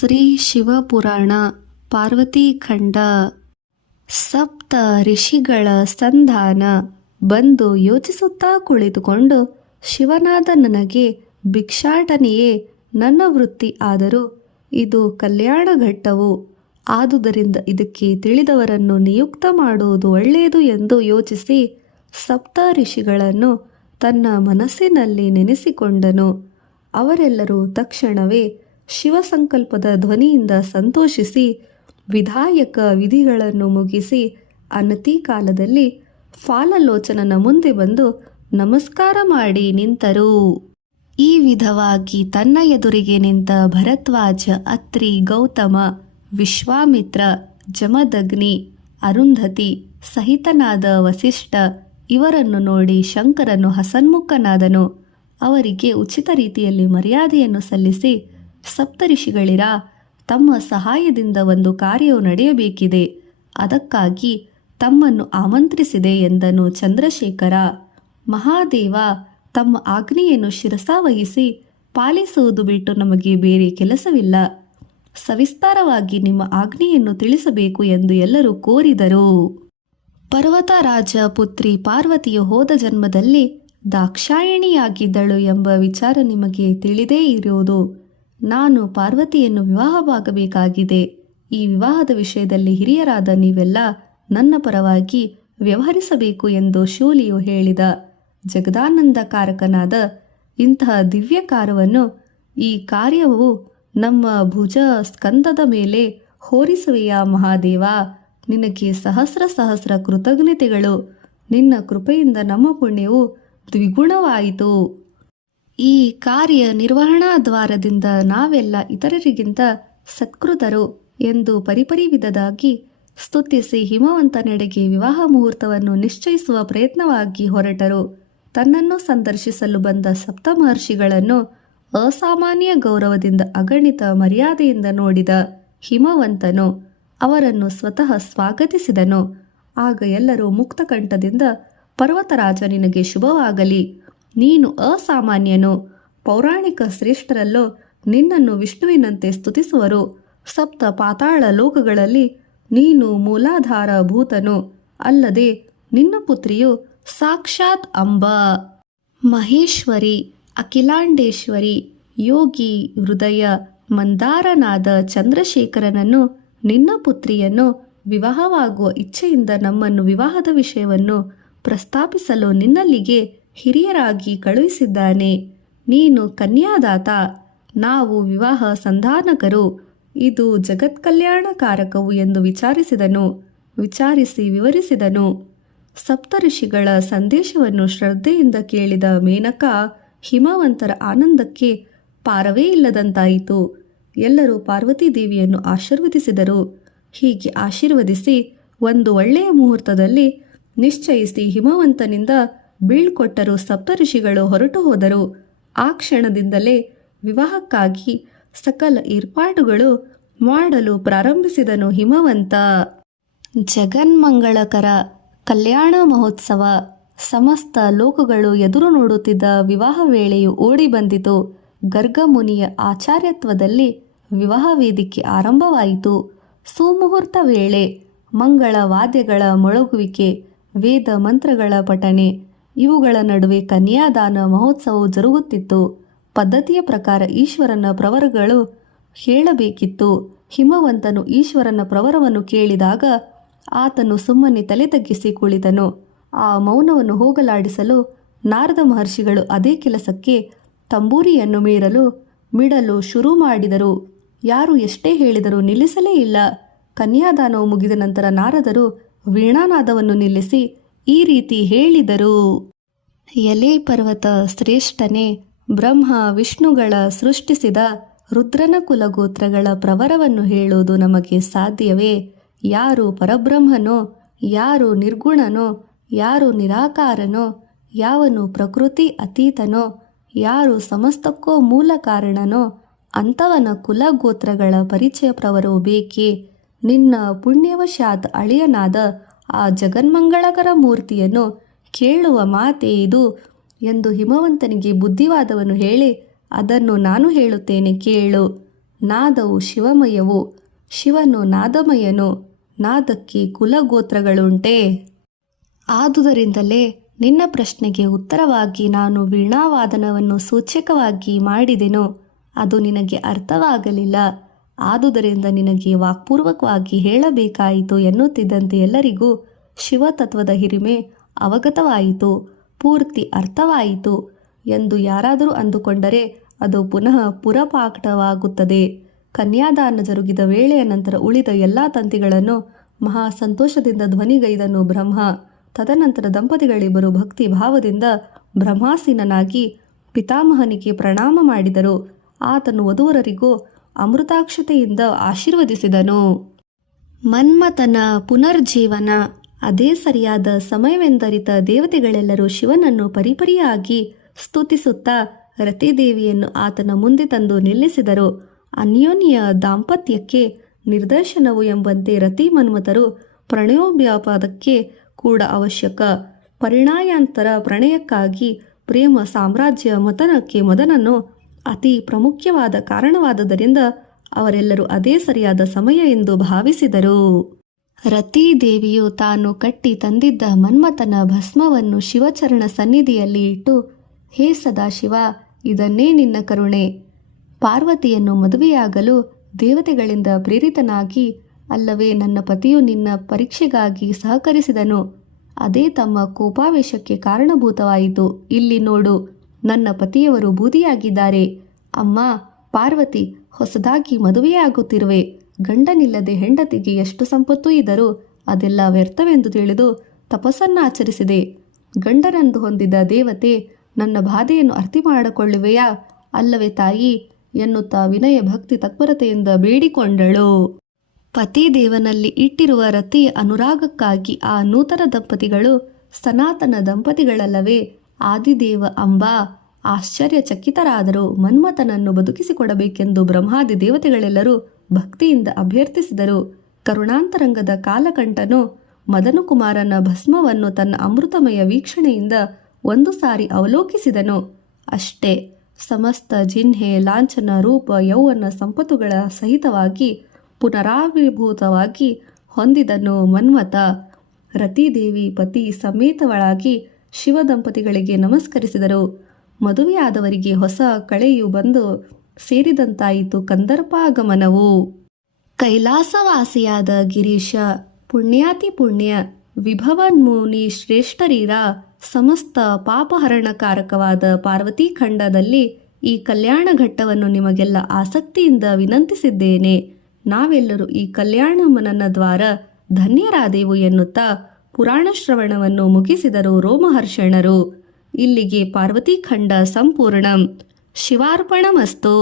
ಶ್ರೀ ಶಿವಪುರಾಣ ಪಾರ್ವತೀಖಂಡ. ಸಪ್ತ ಋಷಿಗಳ ಸಂಧಾನ. ಬಂದು ಯೋಚಿಸುತ್ತಾ ಕುಳಿತುಕೊಂಡು, ಶಿವನಾದ ನನಗೆ ಭಿಕ್ಷಾಟನೆಯೇ ನನ್ನ ವೃತ್ತಿ, ಆದರೂ ಇದು ಕಲ್ಯಾಣ ಘಟ್ಟವು. ಆದುದರಿಂದ ಇದಕ್ಕೆ ತಿಳಿದವರನ್ನು ನಿಯುಕ್ತ ಮಾಡುವುದು ಒಳ್ಳೆಯದು ಎಂದು ಯೋಚಿಸಿ ಸಪ್ತ ಋಷಿಗಳನ್ನು ತನ್ನ ಮನಸ್ಸಿನಲ್ಲಿ ನೆನೆಸಿಕೊಂಡನು. ಅವರೆಲ್ಲರೂ ತಕ್ಷಣವೇ ಶಿವಸಂಕಲ್ಪದ ಧ್ವನಿಯಿಂದ ಸಂತೋಷಿಸಿ ವಿಧಾಯಕ ವಿಧಿಗಳನ್ನು ಮುಗಿಸಿ ಅನತಿ ಕಾಲದಲ್ಲಿ ಫಾಲಲೋಚನನ ಮುಂದೆ ಬಂದು ನಮಸ್ಕಾರ ಮಾಡಿ ನಿಂತರು. ಈ ವಿಧವಾಗಿ ತನ್ನ ಎದುರಿಗೆ ನಿಂತ ಭರದ್ವಾಜ, ಅತ್ರಿ, ಗೌತಮ, ವಿಶ್ವಾಮಿತ್ರ, ಜಮದಗ್ನಿ, ಅರುಂಧತಿ ಸಹಿತನಾದ ವಸಿಷ್ಠ ಇವರನ್ನು ನೋಡಿ ಶಂಕರನು ಹಸನ್ಮುಖನಾದನು. ಅವರಿಗೆ ಉಚಿತ ರೀತಿಯಲ್ಲಿ ಮರ್ಯಾದೆಯನ್ನು ಸಲ್ಲಿಸಿ, ಸಪ್ತಋಷಿಗಳಿರ, ತಮ್ಮ ಸಹಾಯದಿಂದ ಒಂದು ಕಾರ್ಯವು ನಡೆಯಬೇಕಿದೆ, ಅದಕ್ಕಾಗಿ ತಮ್ಮನ್ನು ಆಮಂತ್ರಿಸಿದೆ ಎಂದನು ಚಂದ್ರಶೇಖರ. ಮಹಾದೇವ, ತಮ್ಮ ಆಜ್ಞೆಯನ್ನು ಶಿರಸಾವಹಿಸಿ ಪಾಲಿಸುವುದು ಬಿಟ್ಟು ನಮಗೆ ಬೇರೆ ಕೆಲಸವಿಲ್ಲ. ಸವಿಸ್ತಾರವಾಗಿ ನಿಮ್ಮ ಆಜ್ಞೆಯನ್ನು ತಿಳಿಸಬೇಕು ಎಂದು ಎಲ್ಲರೂ ಕೋರಿದರು. ಪರ್ವತರಾಜ ಪುತ್ರಿ ಪಾರ್ವತಿಯು ಹೋದ ಜನ್ಮದಲ್ಲಿ ದಾಕ್ಷಾಯಿಣಿಯಾಗಿದ್ದಳು ಎಂಬ ವಿಚಾರ ನಿಮಗೆ ತಿಳಿದೇ ಇರುವುದು. ನಾನು ಪಾರ್ವತಿಯನ್ನು ವಿವಾಹವಾಗಬೇಕಾಗಿದೆ. ಈ ವಿವಾಹದ ವಿಷಯದಲ್ಲಿ ಹಿರಿಯರಾದ ನೀವೆಲ್ಲ ನನ್ನ ಪರವಾಗಿ ವ್ಯವಹರಿಸಬೇಕು ಎಂದು ಶೂಲಿಯು ಹೇಳಿದ. ಜಗದಾನಂದಕಾರಕನಾದ ಇಂತಹ ದಿವ್ಯ ಕಾರ್ಯವನ್ನು, ಈ ಕಾರ್ಯವು ನಮ್ಮ ಭುಜ ಸ್ಕಂದದ ಮೇಲೆ ಹೊರಿಸುವೆಯಾ ಮಹಾದೇವ? ನಿನಗೆ ಸಹಸ್ರ ಸಹಸ್ರ ಕೃತಜ್ಞತೆಗಳು. ನಿನ್ನ ಕೃಪೆಯಿಂದ ನಮ್ಮ ಪುಣ್ಯವು ದ್ವಿಗುಣವಾಯಿತು. ಈ ಕಾರ್ಯ ನಿರ್ವಹಣಾ ದ್ವಾರದಿಂದ ನಾವೆಲ್ಲ ಇತರರಿಗಿಂತ ಸತ್ಕೃತರು ಎಂದು ಪರಿಪರಿ ವಿಧದಾಗಿ ಸ್ತುತಿಸಿ ಹಿಮವಂತನೆಡೆಗೆ ವಿವಾಹ ಮುಹೂರ್ತವನ್ನು ನಿಶ್ಚಯಿಸುವ ಪ್ರಯತ್ನವಾಗಿ ಹೊರಟರು. ತನ್ನನ್ನು ಸಂದರ್ಶಿಸಲು ಬಂದ ಸಪ್ತ ಮಹರ್ಷಿಗಳನ್ನು ಅಸಾಮಾನ್ಯ ಗೌರವದಿಂದ ಅಗಣಿತ ಮರ್ಯಾದೆಯಿಂದ ನೋಡಿದ ಹಿಮವಂತನು ಅವರನ್ನು ಸ್ವತಃ ಸ್ವಾಗತಿಸಿದನು. ಆಗ ಎಲ್ಲರೂ ಮುಕ್ತಕಂಠದಿಂದ, ಪರ್ವತರಾಜ, ನಿನಗೆ ಶುಭವಾಗಲಿ. ನೀನು ಅಸಾಮಾನ್ಯನು. ಪೌರಾಣಿಕ ಶ್ರೇಷ್ಠರಲ್ಲೋ ನಿನ್ನನ್ನು ವಿಷ್ಣುವಿನಂತೆ ಸ್ತುತಿಸುವರು. ಸಪ್ತ ಪಾತಾಳ ಲೋಕಗಳಲ್ಲಿ ನೀನು ಮೂಲಾಧಾರ ಭೂತನು. ಅಲ್ಲದೆ ನಿನ್ನ ಪುತ್ರಿಯು ಸಾಕ್ಷಾತ್ ಅಂಬ, ಮಹೇಶ್ವರಿ, ಅಖಿಲಾಂಡೇಶ್ವರಿ, ಯೋಗಿ ಹೃದಯ ಮಂದಾರನಾದ ಚಂದ್ರಶೇಖರನನ್ನು, ನಿನ್ನ ಪುತ್ರಿಯನ್ನು ವಿವಾಹವಾಗುವ ಇಚ್ಛೆಯಿಂದ ನಮ್ಮನ್ನು ವಿವಾಹದ ವಿಷಯವನ್ನು ಪ್ರಸ್ತಾಪಿಸಲು ನಿನ್ನಲ್ಲಿಗೆ ಹಿರಿಯರಾಗಿ ಕಳುಹಿಸಿದ್ದಾನೆ. ನೀನು ಕನ್ಯಾದಾತ, ನಾವು ವಿವಾಹ ಸಂಧಾನಕರು. ಇದು ಜಗತ್ಕಲ್ಯಾಣಕಾರಕವು ಎಂದು ವಿಚಾರಿಸಿ ವಿವರಿಸಿದನು. ಸಪ್ತಋಷಿಗಳ ಸಂದೇಶವನ್ನು ಶ್ರದ್ಧೆಯಿಂದ ಕೇಳಿದ ಮೇನಕ ಹಿಮವಂತರ ಆನಂದಕ್ಕೆ ಪಾರವೇ ಇಲ್ಲದಂತಾಯಿತು. ಎಲ್ಲರೂ ಪಾರ್ವತೀ ದೇವಿಯನ್ನು ಆಶೀರ್ವದಿಸಿದರು. ಹೀಗೆ ಆಶೀರ್ವದಿಸಿ ಒಂದು ಒಳ್ಳೆಯ ಮುಹೂರ್ತದಲ್ಲಿ ನಿಶ್ಚಯಿಸಿ ಹಿಮವಂತನಿಂದ ಬೀಳ್ಕೊಟ್ಟರು. ಸಪ್ತಋಷಿಗಳು ಹೊರಟು ಹೋದರು. ಆ ಕ್ಷಣದಿಂದಲೇ ವಿವಾಹಕ್ಕಾಗಿ ಸಕಲ ಏರ್ಪಾಡುಗಳು ಮಾಡಲು ಪ್ರಾರಂಭಿಸಿದನು ಹಿಮವಂತ. ಜಗನ್ಮಂಗಳಕರ ಕಲ್ಯಾಣ ಮಹೋತ್ಸವ. ಸಮಸ್ತ ಲೋಕಗಳು ಎದುರು ನೋಡುತ್ತಿದ್ದ ವಿವಾಹ ವೇಳೆಯು ಓಡಿ ಬಂದಿತು. ಗರ್ಗಮುನಿಯ ಆಚಾರ್ಯತ್ವದಲ್ಲಿ ವಿವಾಹ ವೇದಿಕೆ ಆರಂಭವಾಯಿತು. ಸುಮುಹೂರ್ತ ವೇಳೆ. ಮಂಗಳ ವಾದ್ಯಗಳ ಮೊಳಗುವಿಕೆ, ವೇದ ಮಂತ್ರಗಳ ಪಠನೆ, ಇವುಗಳ ನಡುವೆ ಕನ್ಯಾದಾನ ಮಹೋತ್ಸವವು ಜರುಗುತ್ತಿತ್ತು. ಪದ್ಧತಿಯ ಪ್ರಕಾರ ಈಶ್ವರನ ಪ್ರವರಗಳು ಹೇಳಬೇಕಿತ್ತು. ಹಿಮವಂತನು ಈಶ್ವರನ ಪ್ರವರವನ್ನು ಕೇಳಿದಾಗ ಆತನು ಸುಮ್ಮನೆ ತಲೆ ತಗ್ಗಿಸಿ ಕುಳಿತನು. ಆ ಮೌನವನ್ನು ಹೋಗಲಾಡಿಸಲು ನಾರದ ಮಹರ್ಷಿಗಳು ಅದೇ ಕೆಲಸಕ್ಕೆ ತಂಬೂರಿಯನ್ನು ಮಿಡಲು ಶುರು ಮಾಡಿದರು. ಯಾರು ಎಷ್ಟೇ ಹೇಳಿದರೂ ನಿಲ್ಲಿಸಲೇ ಇಲ್ಲ. ಕನ್ಯಾದಾನವು ಮುಗಿದ ನಂತರ ನಾರದರು ವೀಣಾನಾದವನ್ನು ನಿಲ್ಲಿಸಿ ಈ ರೀತಿ ಹೇಳಿದರು. ಎಲೆ ಪರ್ವತ ಶ್ರೇಷ್ಠನೇ, ಬ್ರಹ್ಮ ವಿಷ್ಣುಗಳ ಸೃಷ್ಟಿಸಿದ ರುದ್ರನ ಕುಲಗೋತ್ರಗಳ ಪ್ರವರವನ್ನು ಹೇಳುವುದು ನಮಗೆ ಸಾಧ್ಯವೇ? ಯಾರು ಪರಬ್ರಹ್ಮನೋ, ಯಾರು ನಿರ್ಗುಣನೋ, ಯಾರು ನಿರಾಕಾರನೋ, ಯಾವನು ಪ್ರಕೃತಿ ಅತೀತನೋ, ಯಾರು ಸಮಸ್ತಕ್ಕೂ ಮೂಲ ಕಾರಣನೋ ಅಂಥವನ ಕುಲಗೋತ್ರಗಳ ಪರಿಚಯ ಪ್ರವರವು ಬೇಕೇ? ನಿನ್ನ ಪುಣ್ಯವಶಾತ್ ಅಳಿಯನಾದ ಆ ಜಗನ್ಮಂಗಳಕರ ಮೂರ್ತಿಯನ್ನು ಕೇಳುವ ಮಾತೇ ಇದು ಎಂದು ಹಿಮವಂತನಿಗೆ ಬುದ್ಧಿವಾದವನ್ನು ಹೇಳಿ, ಅದನ್ನು ನಾನು ಹೇಳುತ್ತೇನೆ ಕೇಳು. ನಾದವು ಶಿವಮಯವು, ಶಿವನು ನಾದಮಯನು, ನಾದಕ್ಕೆ ಕುಲಗೋತ್ರಗಳುಂಟೆ. ಆದುದರಿಂದಲೇ ನಿನ್ನ ಪ್ರಶ್ನೆಗೆ ಉತ್ತರವಾಗಿ ನಾನು ವೀಣಾವಾದನವನ್ನು ಸೂಚಕವಾಗಿ ಮಾಡಿದೆನು. ಅದು ನಿನಗೆ ಅರ್ಥವಾಗಲಿಲ್ಲ, ಆದುದರಿಂದ ನಿನಗೆ ವಾಕ್ಪೂರ್ವಕವಾಗಿ ಹೇಳಬೇಕಾಯಿತು ಎನ್ನುತ್ತಿದ್ದಂತೆ ಎಲ್ಲರಿಗೂ ಶಿವತತ್ವದ ಹಿರಿಮೆ ಅವಗತವಾಯಿತು, ಪೂರ್ತಿ ಅರ್ಥವಾಯಿತು ಎಂದು ಯಾರಾದರೂ ಅಂದುಕೊಂಡರೆ ಅದು ಪುನಃ ಪುರಪಾಠವಾಗುತ್ತದೆ. ಕನ್ಯಾದಾನ ಜರುಗಿದ ವೇಳೆಯ ನಂತರ ಉಳಿದ ಎಲ್ಲ ತಂತಿಗಳನ್ನು ಮಹಾ ಸಂತೋಷದಿಂದ ಧ್ವನಿಗೈದನು ಬ್ರಹ್ಮ. ತದನಂತರ ದಂಪತಿಗಳಿಬ್ಬರು ಭಕ್ತಿ ಭಾವದಿಂದ ಬ್ರಹ್ಮಾಸೀನನಾಗಿ ಪಿತಾಮಹನಿಗೆ ಪ್ರಣಾಮ ಮಾಡಿದರು. ಆತನು ವಧೂವರರಿಗೂ ಅಮೃತಾಕ್ಷತೆಯಿಂದ ಆಶೀರ್ವದಿಸಿದನು. ಮನ್ಮಥನ ಪುನರ್ಜೀವನ. ಅದೇ ಸರಿಯಾದ ಸಮಯವೆಂದರಿತ ದೇವತೆಗಳೆಲ್ಲರೂ ಶಿವನನ್ನು ಪರಿಪರಿಯಾಗಿ ಸ್ತುತಿಸುತ್ತಾ ರತಿದೇವಿಯನ್ನು ಆತನ ಮುಂದೆ ತಂದು ನಿಲ್ಲಿಸಿದರು. ಅನ್ಯೋನ್ಯ ದಾಂಪತ್ಯಕ್ಕೆ ನಿದರ್ಶನವು ಎಂಬಂತೆ ರತಿ ಮನ್ಮಥರು ಪ್ರಣಯೋವ್ಯಾಪಾದಕ್ಕೆ ಕೂಡ ಅವಶ್ಯಕ. ಪರಿಣಾಯಾಂತರ ಪ್ರಣಯಕ್ಕಾಗಿ ಪ್ರೇಮ ಸಾಮ್ರಾಜ್ಯ ಮತನಕ್ಕೆ ಮದನನ್ನು ಅತಿ ಪ್ರಾಮುಖ್ಯವಾದ ಕಾರಣವಾದುದರಿಂದ ಅವರೆಲ್ಲರೂ ಅದೇ ಸರಿಯಾದ ಸಮಯ ಎಂದು ಭಾವಿಸಿದರು. ರತೀದೇವಿಯು ತಾನು ಕಟ್ಟಿ ತಂದಿದ್ದ ಮನ್ಮಥನ ಭಸ್ಮವನ್ನು ಶಿವಚರಣ ಸನ್ನಿಧಿಯಲ್ಲಿ ಇಟ್ಟು, ಹೇ ಸದಾಶಿವ, ಇದನ್ನೇ ನಿನ್ನ ಕರುಣೆ. ಪಾರ್ವತಿಯನ್ನು ಮದುವೆಯಾಗಲು ದೇವತೆಗಳಿಂದ ಪ್ರೇರಿತನಾಗಿ ಅಲ್ಲವೇ ನನ್ನ ಪತಿಯು ನಿನ್ನ ಪರೀಕ್ಷೆಗಾಗಿ ಸಹಕರಿಸಿದನು. ಅದೇ ತಮ್ಮ ಕೋಪಾವೇಶಕ್ಕೆ ಕಾರಣಭೂತವಾಯಿತು. ಇಲ್ಲಿ ನೋಡು, ನನ್ನ ಪತಿಯವರು ಬೂದಿಯಾಗಿದ್ದಾರೆ. ಅಮ್ಮ ಪಾರ್ವತಿ, ಹೊಸದಾಗಿ ಮದುವೆಯಾಗುತ್ತಿರುವೆ. ಗಂಡನಿಲ್ಲದೆ ಹೆಂಡತಿಗೆ ಎಷ್ಟು ಸಂಪತ್ತು ಇದ್ದರೂ ಅದೆಲ್ಲ ವ್ಯರ್ಥವೆಂದು ತಿಳಿದು ತಪಸ್ಸನ್ನಾಚರಿಸಿದೆ. ಗಂಡನಂದು ಹೊಂದಿದ ದೇವತೆ ನನ್ನ ಬಾಧೆಯನ್ನು ಅರ್ಥ ಮಾಡಿಕೊಳ್ಳುವೆಯಾ ಅಲ್ಲವೇ ತಾಯಿ ಎನ್ನುತ್ತಾ ವಿನಯ ಭಕ್ತಿ ತತ್ಪರತೆಯಿಂದ ಬೇಡಿಕೊಂಡಳು. ಪತಿದೇವನಲ್ಲಿ ಇಟ್ಟಿರುವ ರತಿಯ ಅನುರಾಗಕ್ಕಾಗಿ ಆ ನೂತನ ದಂಪತಿಗಳು ಸನಾತನ ದಂಪತಿಗಳಲ್ಲವೇ ಆದಿದೇವ ಅಂಬಾ ಆಶ್ಚರ್ಯಚಕಿತರಾದರು. ಮನ್ಮಥನನ್ನು ಬದುಕಿಸಿಕೊಡಬೇಕೆಂದು ಬ್ರಹ್ಮಾದಿ ದೇವತೆಗಳೆಲ್ಲರೂ ಭಕ್ತಿಯಿಂದ ಅಭ್ಯರ್ಥಿಸಿದರು. ಕರುಣಾಂತರಂಗದ ಕಾಲಕಂಠನು ಮದನಕುಮಾರನ ಭಸ್ಮವನ್ನು ತನ್ನ ಅಮೃತಮಯ ವೀಕ್ಷಣೆಯಿಂದ ಒಂದು ಸಾರಿ ಅವಲೋಕಿಸಿದನು. ಅಷ್ಟೇ, ಸಮಸ್ತ ಜಿಹ್ನೆ ಲಾಂಛನ ರೂಪ ಯೌವನ ಸಂಪತ್ತುಗಳ ಸಹಿತವಾಗಿ ಪುನರಾವಿರ್ಭೂತವಾಗಿ ಹೊಂದಿದನು ಮನ್ಮಥ. ರತಿದೇವಿ ಪತಿ ಸಮೇತವಳಾಗಿ ಶಿವ ದಂಪತಿಗಳಿಗೆ ನಮಸ್ಕರಿಸಿದರು. ಮದುವೆಯಾದವರಿಗೆ ಹೊಸ ಕಳೆಯು ಬಂದು ಸೇರಿದಂತಾಯಿತು ಕಂದರ್ಪಾಗಮನವು. ಕೈಲಾಸವಾಸಿಯಾದ ಗಿರೀಶ ಪುಣ್ಯಾತಿ ಪುಣ್ಯ ವಿಭವನ್ಮುನಿ ಶ್ರೇಷ್ಠರೀರ ಸಮಸ್ತ ಪಾಪಹರಣಕಾರಕವಾದ ಪಾರ್ವತಿ ಖಂಡದಲ್ಲಿ ಈ ಕಲ್ಯಾಣ ಘಟ್ಟವನ್ನು ನಿಮಗೆಲ್ಲ ಆಸಕ್ತಿಯಿಂದ ವಿನಂತಿಸಿದ್ದೇನೆ. ನಾವೆಲ್ಲರೂ ಈ ಕಲ್ಯಾಣಮನನ ದ್ವಾರ ಧನ್ಯರಾದೆವು ಎನ್ನುತ್ತಾ ಪುರಾಣ ಶ್ರವಣವನ್ನು ಮುಗಿಸಿದರು ರೋಮಹರ್ಷಣರು. ಇಲ್ಲಿಗೆ ಪಾರ್ವತಿ ಖಂಡ ಸಂಪೂರ್ಣಂ. ಶಿವಾರ್ಪಣಮಸ್ತು.